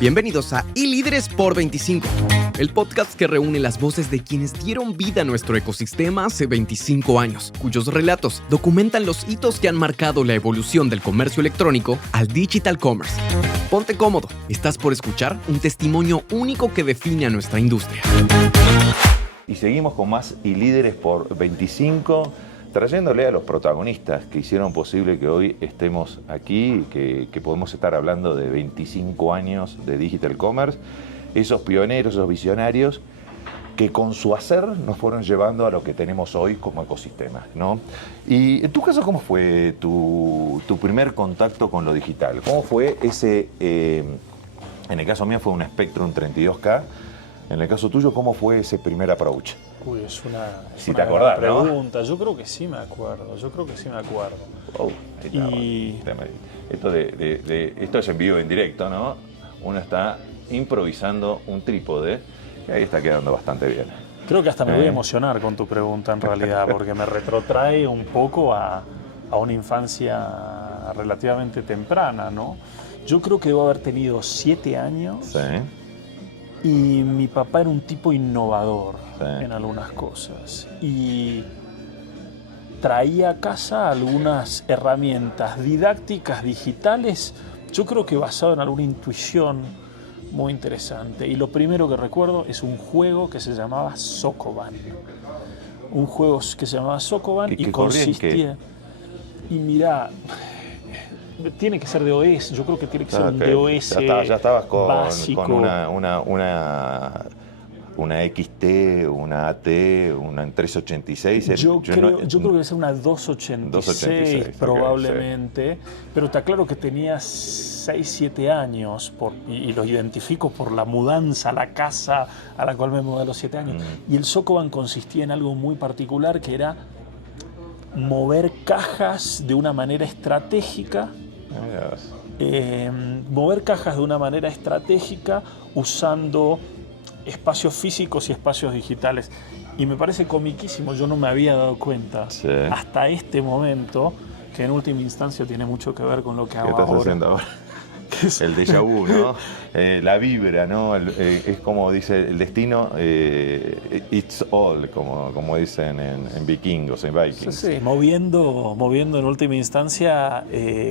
Bienvenidos a iLíderes por 25, el podcast que reúne las voces de quienes dieron vida a nuestro ecosistema hace 25 años, cuyos relatos documentan los hitos que han marcado la evolución del comercio electrónico al digital commerce. Ponte cómodo, estás por escuchar un testimonio único que define a nuestra industria. Y seguimos con más iLíderes por 25, trayéndole a los protagonistas que hicieron posible que hoy estemos aquí, que podemos estar hablando de 25 años de digital commerce, esos pioneros, esos visionarios que con su hacer nos fueron llevando a lo que tenemos hoy como ecosistema, ¿no? Y en tu caso, ¿cómo fue tu primer contacto con lo digital? ¿Cómo fue ese, en el caso mío fue un Spectrum 32K, en el caso tuyo, ¿cómo fue ese primer approach? Uy, es una te acordás, pregunta. ¿no? Yo creo que sí me acuerdo. Oh, ahí está. Esto es en vivo, en directo, ¿no? Uno está improvisando un trípode y ahí está quedando bastante bien. Creo que hasta me voy a emocionar con tu pregunta en realidad, porque me retrotrae un poco a una infancia relativamente temprana, ¿no? Yo creo que debo haber tenido 7 años. Sí. Y mi papá era un tipo innovador en algunas cosas y traía a casa algunas herramientas didácticas digitales, yo creo que basado en alguna intuición muy interesante. Y lo primero que recuerdo es un juego que se llamaba Sokoban. Un juego que se llamaba Sokoban y consistía... Y mirá... Tiene que ser DOS, yo creo que tiene que ser un DOS ya estabas básico. Con una XT, una AT, una 386. Yo creo que debe ser una 286 probablemente, okay, sí. Pero está claro que tenía 6, 7 años y los identifico por la mudanza a la casa a la cual me mudé a los 7 años. Y el Sokoban consistía en algo muy particular que era mover cajas de una manera estratégica. Mover cajas de una manera estratégica usando espacios físicos y espacios digitales. Y me parece comiquísimo, yo no me había dado cuenta hasta este momento, que en última instancia tiene mucho que ver con lo que hago ahora. ¿Qué estás haciendo ahora? El déjà vu, ¿no? La vibra, ¿no? Es como dice el destino, it's all, como dicen en vikingos, en Vikings. Sí, moviendo en última instancia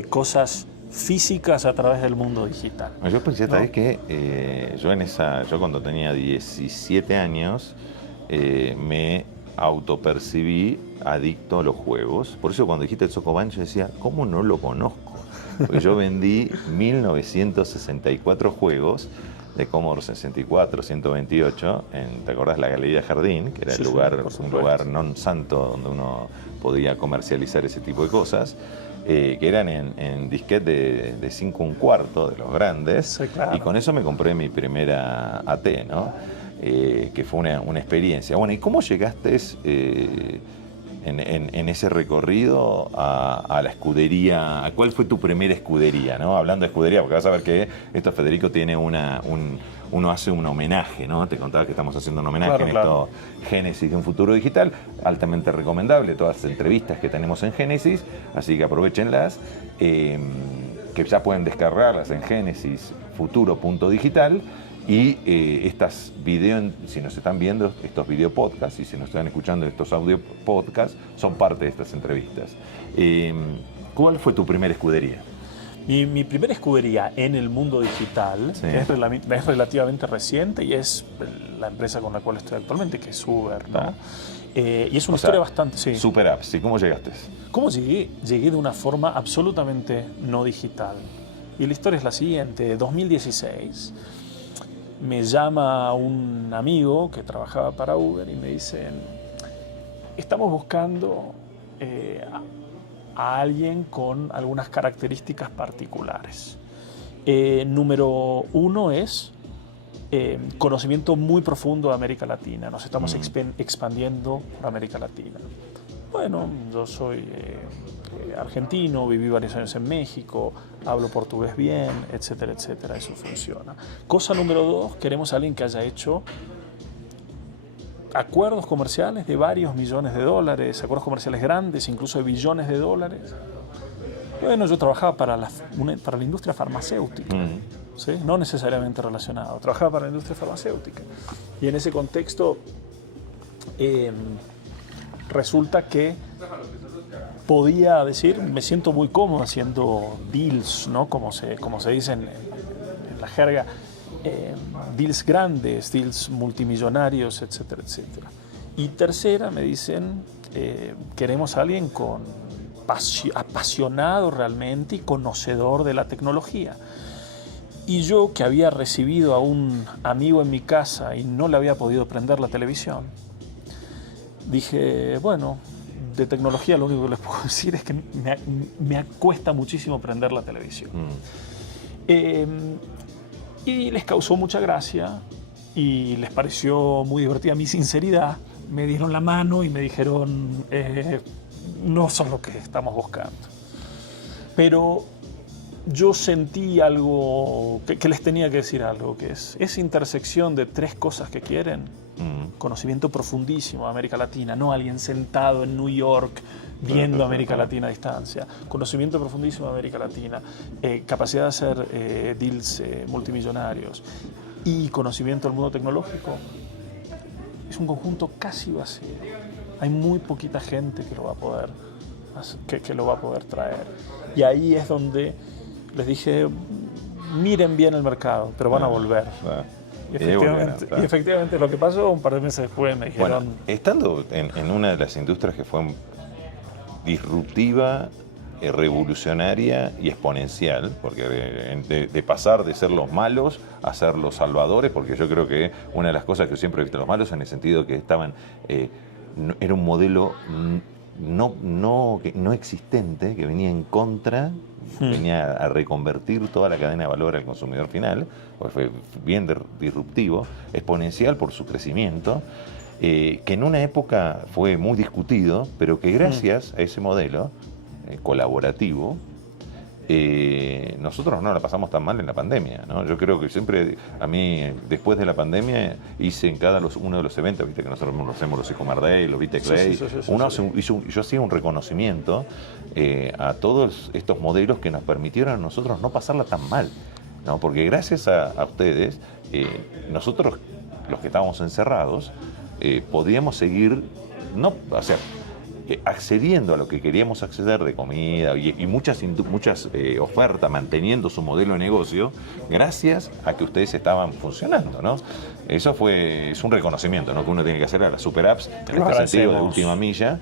cosas físicas a través del mundo digital. Yo pensé esta vez que yo cuando tenía 17 años me autopercibí adicto a los juegos. Por eso cuando dijiste el Sokoban yo decía, ¿cómo no lo conozco? Porque yo vendí 1964 juegos de Commodore 64, 128, ¿te acordás? La Galería Jardín, que era un lugar non santo donde uno podía comercializar ese tipo de cosas, que eran en disquete de 5 1/4 de los grandes, sí, claro. Y con eso me compré mi primera AT, ¿no? Que fue una experiencia. Bueno, ¿y cómo llegaste en ese recorrido a la escudería? ¿Cuál fue tu primera escudería, ¿no? Hablando de escudería, porque vas a ver que esto Federico tiene uno hace un homenaje, ¿no? Te contaba que estamos haciendo un homenaje esto Génesis de un futuro digital, altamente recomendable, todas las entrevistas que tenemos en Génesis, así que aprovechenlas, que ya pueden descargarlas en genesisfuturo.digital. Y si nos están viendo estos video podcasts y si nos están escuchando estos audio podcasts, son parte de estas entrevistas. ¿Cuál fue tu primera escudería? Mi primera escudería en el mundo digital es relativamente reciente y es la empresa con la cual estoy actualmente, que es Uber, ¿no? Y es una historia bastante... Super apps, ¿y cómo llegaste? ¿Cómo llegué? Llegué de una forma absolutamente no digital. Y la historia es la siguiente. 2016... me llama un amigo que trabajaba para Uber y me dicen, estamos buscando a alguien con algunas características particulares. Número 1 es conocimiento muy profundo de América Latina. Nos estamos expandiendo por América Latina. Bueno, yo soy argentino, viví varios años en México, hablo portugués bien, etcétera, etcétera, eso funciona. Cosa número 2, queremos a alguien que haya hecho acuerdos comerciales de varios millones de dólares, acuerdos comerciales grandes, incluso de billones de dólares. Bueno, yo trabajaba para la industria farmacéutica. ¿sí? No necesariamente relacionado. Trabajaba para la industria farmacéutica. Y en ese contexto resulta que podía decir, me siento muy cómodo haciendo deals, ¿no? Como se dice en la jerga, deals grandes, deals multimillonarios, etcétera, etcétera. Y tercera, me dicen, queremos a alguien apasionado realmente y conocedor de la tecnología. Y yo, que había recibido a un amigo en mi casa y no le había podido prender la televisión, dije, bueno, de tecnología lo único que les puedo decir es que me cuesta muchísimo prender la televisión. Y les causó mucha gracia y les pareció muy divertida mi sinceridad. Me dieron la mano y me dijeron, no son lo que estamos buscando. Pero yo sentí algo, que les tenía que decir algo, que es esa intersección de tres cosas que quieren. Conocimiento profundísimo de América Latina, no alguien sentado en New York viendo América Latina a distancia. Conocimiento profundísimo de América Latina, capacidad de hacer deals multimillonarios y conocimiento del mundo tecnológico. Es un conjunto casi vacío. Hay muy poquita gente que lo va a poder traer. Y ahí es donde les dije, miren bien el mercado, pero van a volver. Y efectivamente lo que pasó un par de meses después me dijeron... Bueno, estando en una de las industrias que fue disruptiva, revolucionaria y exponencial, porque de pasar de ser los malos a ser los salvadores, porque yo creo que una de las cosas que siempre he visto los malos en el sentido que estaban... era un modelo no existente, que venía en contra, venía a reconvertir toda la cadena de valor al consumidor final, porque fue bien disruptivo, exponencial por su crecimiento, que en una época fue muy discutido, pero que gracias a ese modelo colaborativo, nosotros no la pasamos tan mal en la pandemia, ¿no? Yo creo que siempre, a mí, después de la pandemia, hice en uno de los eventos, viste que nosotros hacemos los Sycomore Day, los Vitec Day, yo hacía un reconocimiento a todos estos modelos que nos permitieron a nosotros no pasarla tan mal, ¿no? Porque gracias a ustedes, nosotros, los que estábamos encerrados, podíamos seguir, accediendo a lo que queríamos acceder de comida y muchas ofertas, manteniendo su modelo de negocio, gracias a que ustedes estaban funcionando, ¿no? Eso es un reconocimiento, ¿no?, que uno tiene que hacer a las super apps, en este sentido de última milla,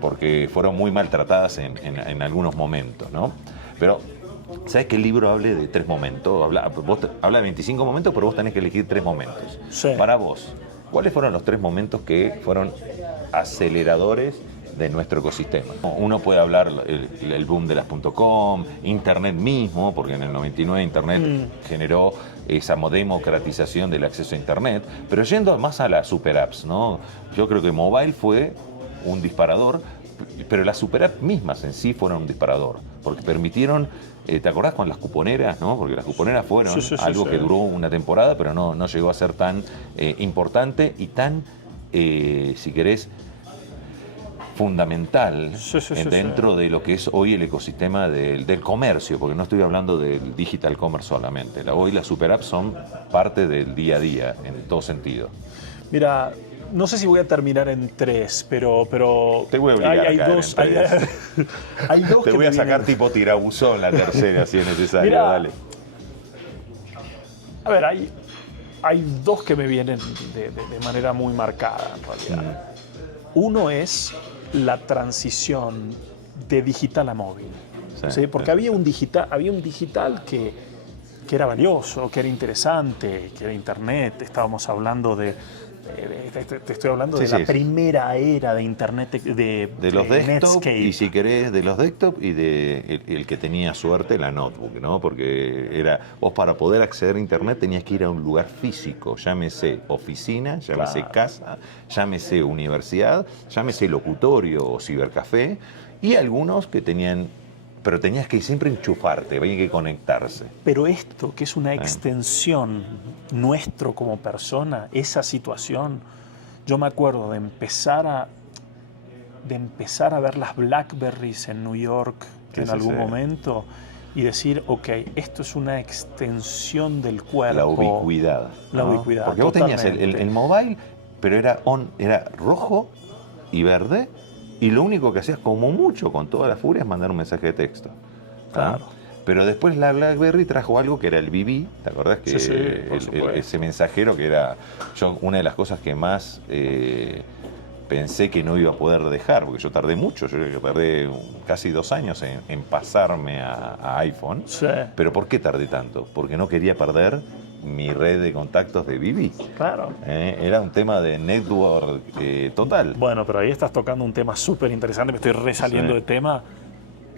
porque fueron muy maltratadas en algunos momentos, ¿no? Pero ¿sabes que el libro habla de 3 momentos? Habla de 25 momentos, pero vos tenés que elegir 3 momentos. Sí. Para vos, ¿cuáles fueron los 3 momentos que fueron aceleradores de nuestro ecosistema? Uno puede hablar el boom de las .com, Internet mismo, porque en el 99 Internet generó esa democratización del acceso a Internet, pero yendo más a las super apps, ¿no? Yo creo que mobile fue un disparador, pero las super apps mismas en sí fueron un disparador, porque permitieron, ¿te acordás con las cuponeras, no? Porque las cuponeras fueron algo que duró una temporada, pero no llegó a ser tan importante y tan, si querés, fundamental dentro de lo que es hoy el ecosistema del comercio, porque no estoy hablando del digital commerce solamente. Hoy las super apps son parte del día a día, en todo sentido. Mira, no sé si voy a terminar en 3, pero te voy a obligar hay a dos, hay dos te que voy a sacar vienen... tipo tirabuzón la tercera si es necesario. Mira, dale. A ver, hay 2 que me vienen de manera muy marcada, en realidad. Uno es la transición de digital a móvil. ¿Sí? Porque había un digital que era valioso, que era interesante, que era Internet. Estábamos hablando te estoy hablando de la primera era de Internet, de los desktop, Netscape. y si querés, de los desktop y de el que tenía suerte, la notebook, ¿no? Porque vos para poder acceder a Internet tenías que ir a un lugar físico, llámese oficina, llámese casa, llámese universidad, llámese locutorio o cibercafé, y algunos que tenían... Pero tenías que siempre enchufarte, había que conectarse. Pero esto, que es una extensión nuestro como persona, esa situación, yo me acuerdo de empezar a ver las Blackberries en New York en algún momento, y decir, ok, esto es una extensión del cuerpo. La ubicuidad. La ¿no? ubicuidad, Porque totalmente. vos tenías el mobile, pero era rojo y verde, y lo único que hacías como mucho con toda la furia es mandar un mensaje de texto. Claro. Pero después la BlackBerry trajo algo que era el BB, ¿te acordás? Que Sí, por supuesto. ese mensajero que era una de las cosas que más pensé que no iba a poder dejar, porque yo tardé mucho, yo creo que tardé casi 2 años en pasarme a iPhone. Sí. ¿Pero por qué tardé tanto? Porque no quería perder mi red de contactos de BB. Claro. Era un tema de network total. Bueno, pero ahí estás tocando un tema súper interesante, me estoy resaliendo Sí. de tema,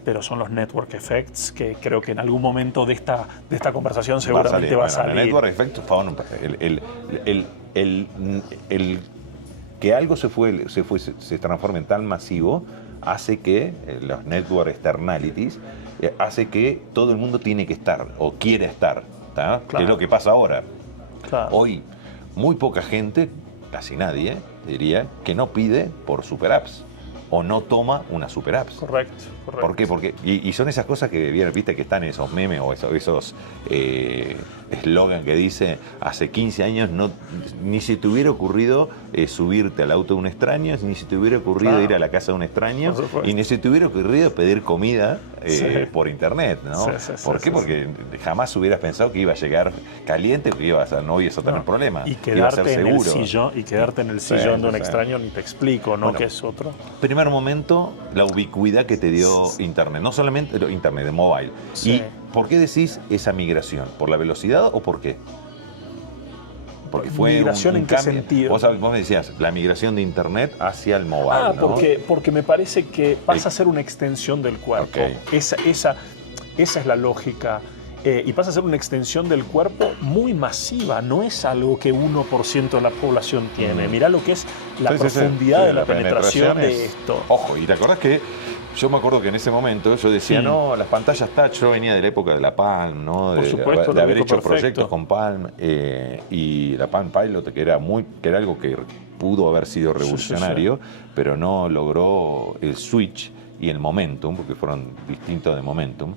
pero son los network effects que creo que en algún momento de esta conversación seguramente va a salir. El network effect, el que algo se transforme en tan masivo hace que los network externalities hace que todo el mundo tiene que estar o quiere estar, ¿tá? Claro. Que es lo que pasa ahora. Claro. Hoy muy poca gente, casi nadie, diría que no pide por super apps o no toma una super apps. Correcto. ¿Por qué? Porque, y son esas cosas que viste que están en esos memes o esos eslogan que dice hace 15 años ni se te hubiera ocurrido subirte al auto de un extraño, ni se te hubiera ocurrido ir a la casa de un extraño, y ni se te hubiera ocurrido pedir comida por internet, ¿no? ¿Por qué? Porque jamás hubieras pensado que iba a llegar caliente, que no ibas a tener problemas. Y iba a ser quedarte en el seguro. sillón, de un extraño, ni te explico, ¿no? Bueno, que es otro. Primer momento, la ubicuidad que te dio Internet, no solamente Internet, de mobile. Sí. ¿Y por qué decís esa migración? ¿Por la velocidad o por qué? Porque fue ¿Migración un en qué cambio. Vos me decías, la migración de Internet hacia el mobile, ¿no? porque me parece que pasa a ser una extensión del cuerpo. Okay. Esa es la lógica. Y pasa a ser una extensión del cuerpo muy masiva, no es algo que 1% de la población tiene. Mirá lo que es la profundidad de la penetración de esto. Ojo, y te acordás que yo me acuerdo que en ese momento yo decía, no, las pantallas touch, yo venía de la época de la Palm, ¿no? Por supuesto, de haber hecho proyectos con Palm y la Palm Pilot, que era algo que pudo haber sido revolucionario, pero no logró el switch y el momentum, porque fueron distintos de momentum.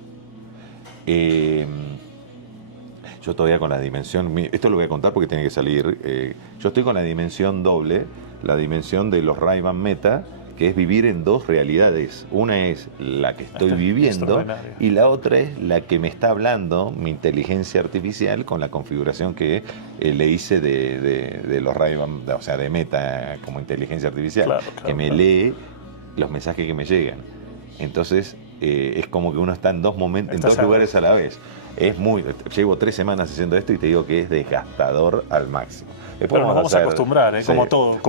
Yo todavía con la dimensión, esto lo voy a contar porque tiene que salir, yo estoy con la dimensión doble, la dimensión de los Ray-Ban Meta, que es vivir en 2 realidades. Una es la que estoy viviendo y la otra es la que me está hablando mi inteligencia artificial con la configuración que le hice de los Ray-Ban, o sea, de Meta como inteligencia artificial, que me lee los mensajes que me llegan. Entonces, es como que uno está en 2 momentos, en 2 lugares a la vez. Llevo 3 semanas haciendo esto y te digo que es desgastador al máximo. Pero nos vamos a acostumbrar, como todo, nos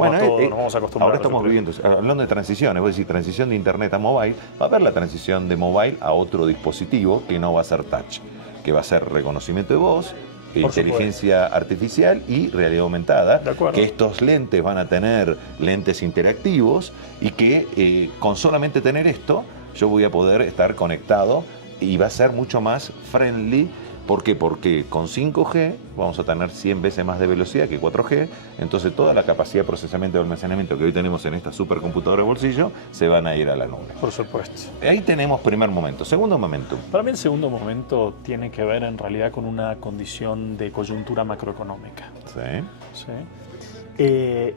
vamos a acostumbrar. Ahora estamos viviendo, hablando de transiciones, vos decís transición de internet a mobile, va a haber la transición de mobile a otro dispositivo que no va a ser touch, que va a ser reconocimiento de voz, inteligencia artificial y realidad aumentada, que estos lentes van a tener lentes interactivos y que con solamente tener esto yo voy a poder estar conectado y va a ser mucho más friendly. ¿Por qué? Porque con 5G vamos a tener 100 veces más de velocidad que 4G, entonces toda la capacidad de procesamiento y almacenamiento que hoy tenemos en esta supercomputadora de bolsillo se van a ir a la nube. Por supuesto. Ahí tenemos primer momento. Segundo momento. Para mí el segundo momento tiene que ver en realidad con una condición de coyuntura macroeconómica. Sí.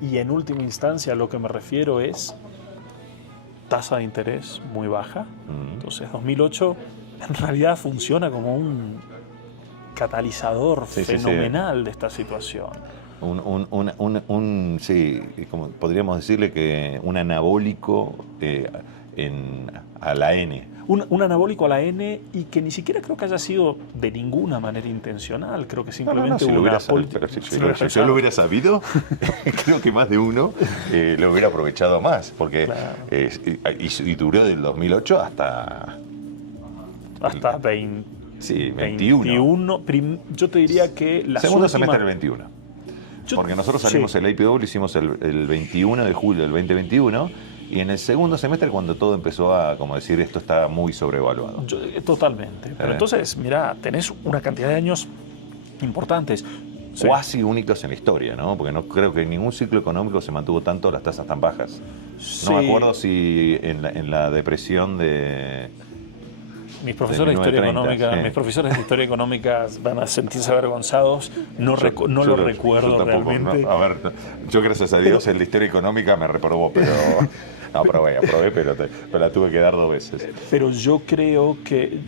Y en última instancia lo que me refiero es tasa de interés muy baja. Entonces 2008 en realidad funciona como un catalizador fenomenal de esta situación. Como podríamos decirle que un anabólico a la N. Un anabólico a la N y que ni siquiera creo que haya sido de ninguna manera intencional. Creo que simplemente si yo lo hubiera sabido, creo que más de uno lo hubiera aprovechado más. Porque y duró del 2008 hasta 21. Yo te diría que la segundo semestre del 21. Porque nosotros salimos el IPO, lo hicimos el 21 de julio del 2021, y en el segundo semestre cuando todo empezó a, como decir, esto está muy sobrevaluado. Totalmente. Pero entonces, mirá, tenés una cantidad de años importantes. Cuasi únicos en la historia, ¿no? Porque no creo que en ningún ciclo económico se mantuvo tanto las tasas tan bajas. No me acuerdo si en la depresión Mis profesores de historia económica, mis profesores de historia económica van a sentirse avergonzados. No lo recuerdo realmente. No. A ver, yo gracias a Dios en la historia económica me reprobó, pero no, aprobé, pero la tuve que dar 2 veces. Pero yo creo que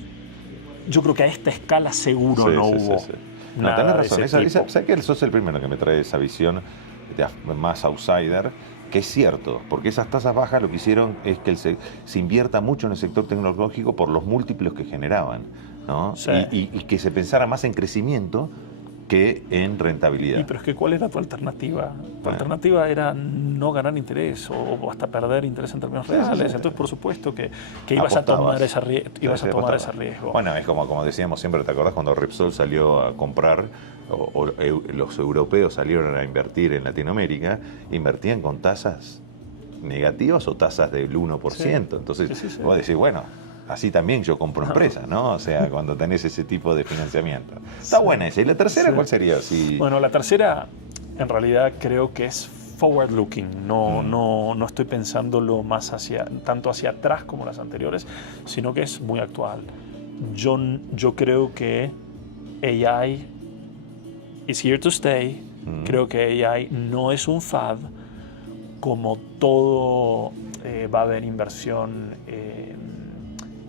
a esta escala seguro no hubo. No, tenés razón. ¿Sabes que sos el primero que me trae esa visión más outsider? Que es cierto, porque esas tasas bajas lo que hicieron es que se invierta mucho en el sector tecnológico por los múltiplos que generaban, ¿no? Sí. Y que se pensara más en crecimiento que en rentabilidad. Pero es que ¿cuál era tu alternativa? Tu alternativa era no ganar interés o hasta perder interés en términos reales. Entonces, por supuesto que ibas a tomar ese riesgo. Bueno, es como decíamos siempre, ¿te acordás cuando Repsol salió a comprar o los europeos salieron a invertir en Latinoamérica? Invertían con tasas negativas o tasas del 1%. Sí. Entonces, vos decís, bueno, así también yo compro empresas, ¿no? O sea, cuando tenés ese tipo de financiamiento. Está buena esa. ¿Y la tercera cuál sería? Bueno, la tercera en realidad creo que es forward looking. No estoy pensándolo tanto hacia atrás como las anteriores, sino que es muy actual. Yo creo que AI is here to stay. Creo que AI no es un fad. Como todo, va a haber inversión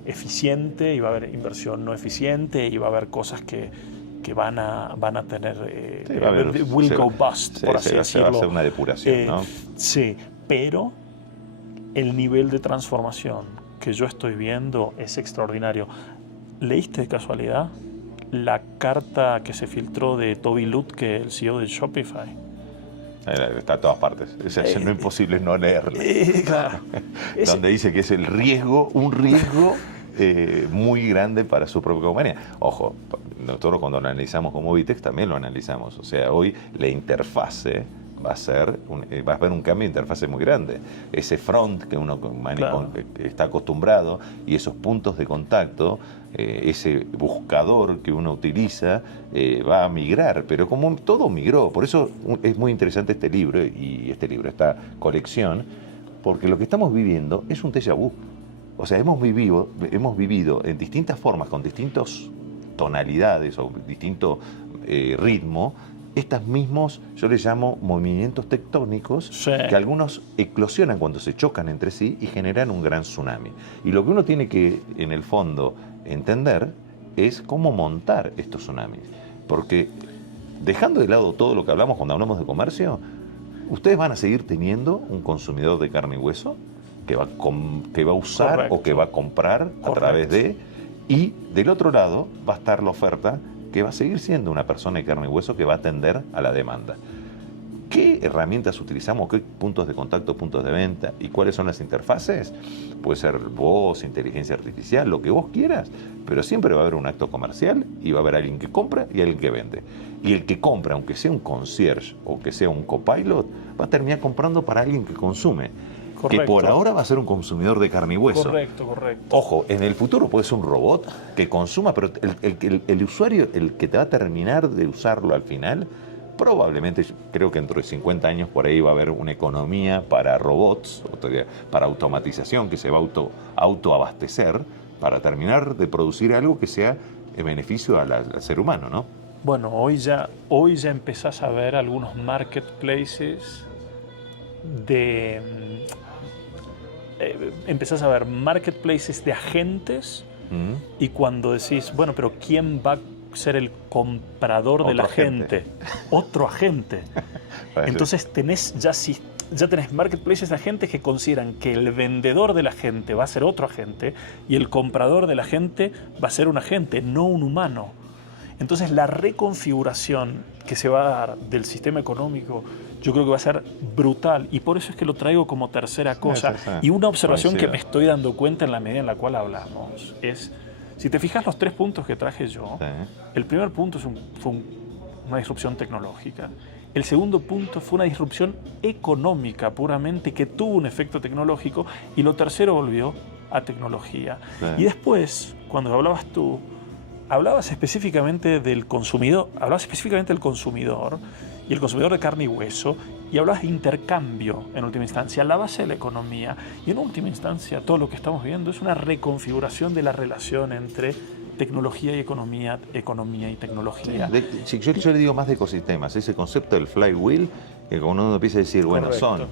eficiente y va a haber inversión no eficiente y va a haber cosas que van a tener will go bust, por así decirlo. Se va a hacer una depuración, ¿no? Sí, pero el nivel de transformación que yo estoy viendo es extraordinario. ¿Leíste de casualidad la carta que se filtró de Tobi Lütke, el CEO de Shopify? Está en todas partes. Es imposible no leerlo. Claro. Donde dice que es un riesgo muy grande para su propia compañía. Ojo, nosotros cuando lo analizamos como Vitex también lo analizamos. O sea, hoy la interfase va a haber un cambio de interfase muy grande. Ese front que uno está acostumbrado y esos puntos de contacto, ese buscador que uno utiliza, va a migrar. Pero como todo migró, por eso es muy interesante este libro, esta colección, porque lo que estamos viviendo es un déjà vu. O sea, hemos vivido en distintas formas, con distintas tonalidades o distinto ritmo, estos mismos, yo les llamo movimientos tectónicos, que algunos eclosionan cuando se chocan entre sí y generan un gran tsunami. Y lo que uno tiene que, en el fondo, entender es cómo montar estos tsunamis. Porque dejando de lado todo lo que hablamos cuando hablamos de comercio, ustedes van a seguir teniendo un consumidor de carne y hueso que va a usar Correcto. o que va a comprar a través de... Y del otro lado va a estar la oferta que va a seguir siendo una persona de carne y hueso que va a atender a la demanda. ¿Qué herramientas utilizamos? ¿Qué puntos de contacto, puntos de venta? ¿Y cuáles son las interfaces? Puede ser voz, inteligencia artificial, lo que vos quieras, pero siempre va a haber un acto comercial y va a haber alguien que compra y alguien que vende. Y el que compra, aunque sea un concierge o que sea un copilot, va a terminar comprando para alguien que consume. Correcto. Que por ahora va a ser un consumidor de carne y hueso. Correcto. Ojo, en el futuro puede ser un robot que consuma, pero el usuario, el que te va a terminar de usarlo al final, probablemente, creo que dentro de 50 años por ahí va a haber una economía para robots, para automatización que se va a autoabastecer para terminar de producir algo que sea en beneficio al ser humano, ¿no? Bueno, hoy ya empezás a ver algunos marketplaces empezás a ver marketplaces de agentes y cuando decís, bueno, pero ¿quién va a ser el comprador del agente? Otro agente. Entonces ya tenés marketplaces de agentes que consideran que el vendedor del agente va a ser otro agente y el comprador del agente va a ser un agente, no un humano. Entonces la reconfiguración que se va a dar del sistema económico yo creo que va a ser brutal y por eso es que lo traigo como tercera cosa. Y una observación que me estoy dando cuenta en la medida en la cual hablamos es, si te fijas los 3 puntos que traje yo, el primer punto fue una disrupción tecnológica. El segundo punto fue una disrupción económica puramente que tuvo un efecto tecnológico y lo tercero volvió a tecnología. Y después, cuando hablabas tú, hablabas específicamente del consumidor y el consumidor de carne y hueso Y hablas de intercambio, en última instancia, la base de la economía. Y en última instancia, todo lo que estamos viendo es una reconfiguración de la relación entre tecnología y economía, economía y tecnología. Yo le digo más de ecosistemas, ese concepto del flywheel, que cuando uno empieza a decir, bueno, Correcto. son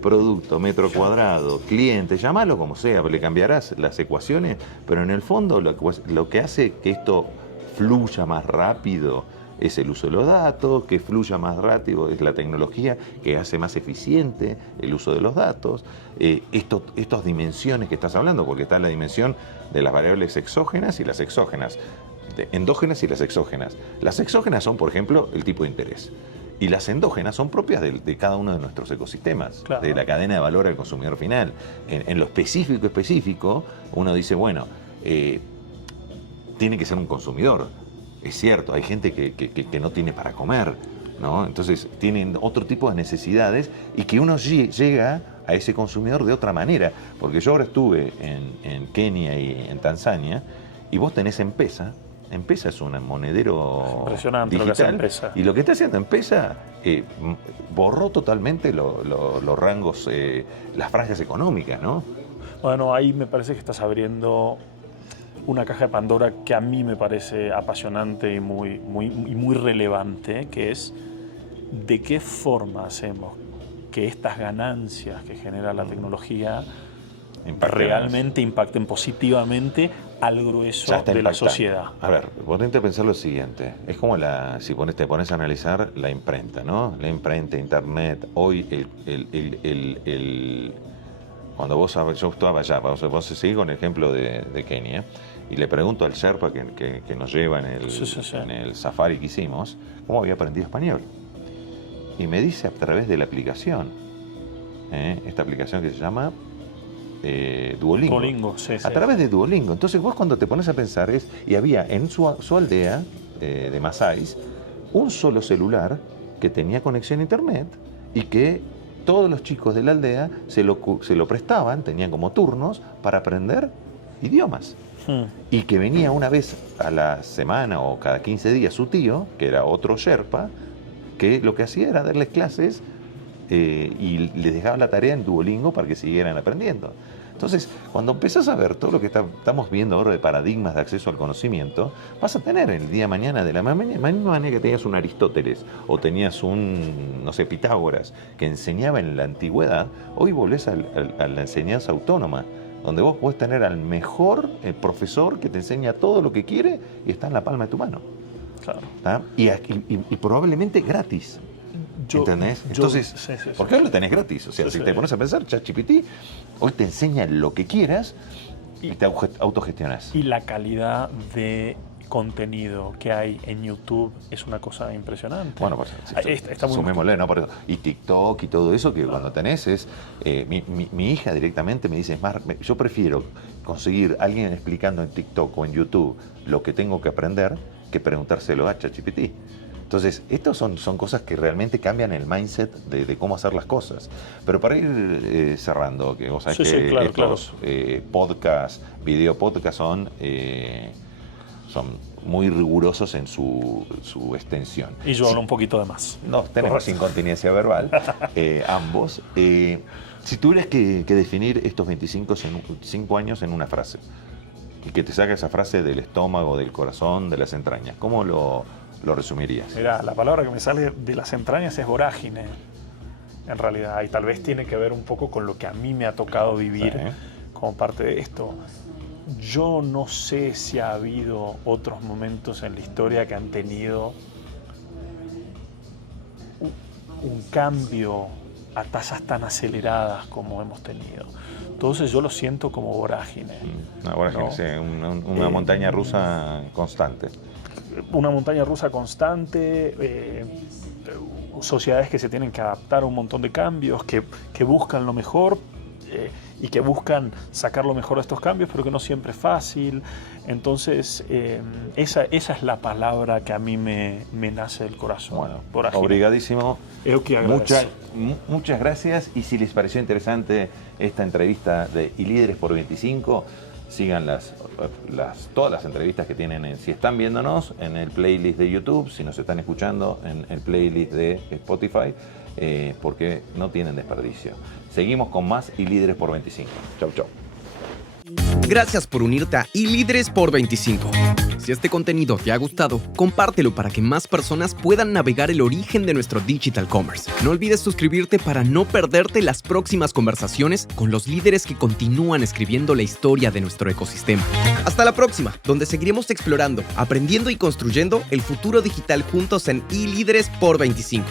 producto, metro cuadrado, cliente, llámalo como sea, le cambiarás las ecuaciones, pero en el fondo lo que hace que esto fluya más rápido es el uso de los datos, que fluya más rápido es la tecnología, que hace más eficiente el uso de los datos. Estas dimensiones que estás hablando, porque está la dimensión de las variables exógenas y las exógenas, endógenas y las exógenas. Las exógenas son, por ejemplo, el tipo de interés. Y las endógenas son propias de cada uno de nuestros ecosistemas, claro, de la cadena de valor al consumidor final. En lo específico, uno dice, bueno, tiene que ser un consumidor. Es cierto, hay gente que no tiene para comer, ¿no? Entonces tienen otro tipo de necesidades y que uno llega a ese consumidor de otra manera. Porque yo ahora estuve en Kenia y en Tanzania y vos tenés M-Pesa. M-Pesa es un monedero impresionante digital, lo que hace M-Pesa. y lo que está haciendo M-Pesa borró totalmente los rangos, las franjas económicas, ¿no? Bueno, ahí me parece que estás abriendo una caja de Pandora que a mí me parece apasionante y muy relevante, que es de qué forma hacemos que estas ganancias que genera la tecnología realmente impacten positivamente al grueso de la sociedad. A ver, ponete a pensar lo siguiente. Es como si te pones a analizar la imprenta, ¿no? La imprenta, internet. Hoy, cuando yo estaba allá, vos seguís con el ejemplo de Kenia, y le pregunto al Sherpa que nos lleva en el safari que hicimos, cómo había aprendido español. Y me dice a través de la aplicación, esta aplicación que se llama Duolingo. Duolingo, sí. A través de Duolingo. Entonces vos cuando te pones a pensar y había en su aldea de Masáis un solo celular que tenía conexión a internet y que todos los chicos de la aldea se lo prestaban, tenían como turnos para aprender idiomas. Y que venía una vez a la semana o cada 15 días su tío, que era otro Sherpa, que lo que hacía era darles clases y les dejaba la tarea en Duolingo para que siguieran aprendiendo. Entonces, cuando empezás a ver todo lo que estamos viendo ahora de paradigmas de acceso al conocimiento, vas a tener el día de mañana, de la misma manera que tenías un Aristóteles o tenías un, no sé, Pitágoras, que enseñaba en la antigüedad, hoy volvés a la enseñanza autónoma, donde vos podés tener al mejor profesor que te enseña todo lo que quiere y está en la palma de tu mano. Claro. Y probablemente gratis. ¿Entendés? Entonces, ¿por qué no lo tenés gratis? O sea, si te pones a pensar, ChatGPT hoy te enseña lo que quieras y te autogestionas. Y la calidad de contenido que hay en YouTube es una cosa impresionante. Bueno, pues sumémosle, ¿no? Por eso. Y TikTok y todo eso, que cuando tenés es... mi hija directamente me dice, yo prefiero conseguir a alguien explicando en TikTok o en YouTube lo que tengo que aprender que preguntárselo a ChatGPT. Entonces, estas son cosas que realmente cambian el mindset de cómo hacer las cosas. Pero para ir cerrando, que vos sabés estos podcasts, video podcasts son muy rigurosos en su extensión. Y yo hablo un poquito de más. No, tenemos incontinencia verbal, ambos. Si tuvieras que definir estos 25 años en una frase, y que te saque esa frase del estómago, del corazón, de las entrañas, ¿cómo lo resumirías? Mira, la palabra que me sale de las entrañas es vorágine, en realidad, y tal vez tiene que ver un poco con lo que a mí me ha tocado vivir como parte de esto. Yo no sé si ha habido otros momentos en la historia que han tenido un cambio a tasas tan aceleradas como hemos tenido. Entonces yo lo siento como vorágine. Una vorágine, ¿no? Sí, una montaña rusa constante. Una montaña rusa constante, sociedades que se tienen que adaptar a un montón de cambios, que buscan lo mejor y que buscan sacar lo mejor de estos cambios, pero que no siempre es fácil. Entonces, esa es la palabra que a mí me nace del corazón. Bueno, obrigadísimo. Muchas gracias. Y si les pareció interesante esta entrevista de iLíderes por 25, sigan todas las entrevistas que tienen, si están viéndonos, en el playlist de YouTube, si nos están escuchando, en el playlist de Spotify. porque no tienen desperdicio. Seguimos con más iLíderes por 25. Chau, chau. Gracias por unirte a iLíderes por 25. Si este contenido te ha gustado, compártelo para que más personas puedan navegar el origen de nuestro digital commerce. No olvides suscribirte para no perderte las próximas conversaciones con los líderes que continúan escribiendo la historia de nuestro ecosistema. Hasta la próxima, donde seguiremos explorando, aprendiendo y construyendo el futuro digital juntos en iLíderes por 25.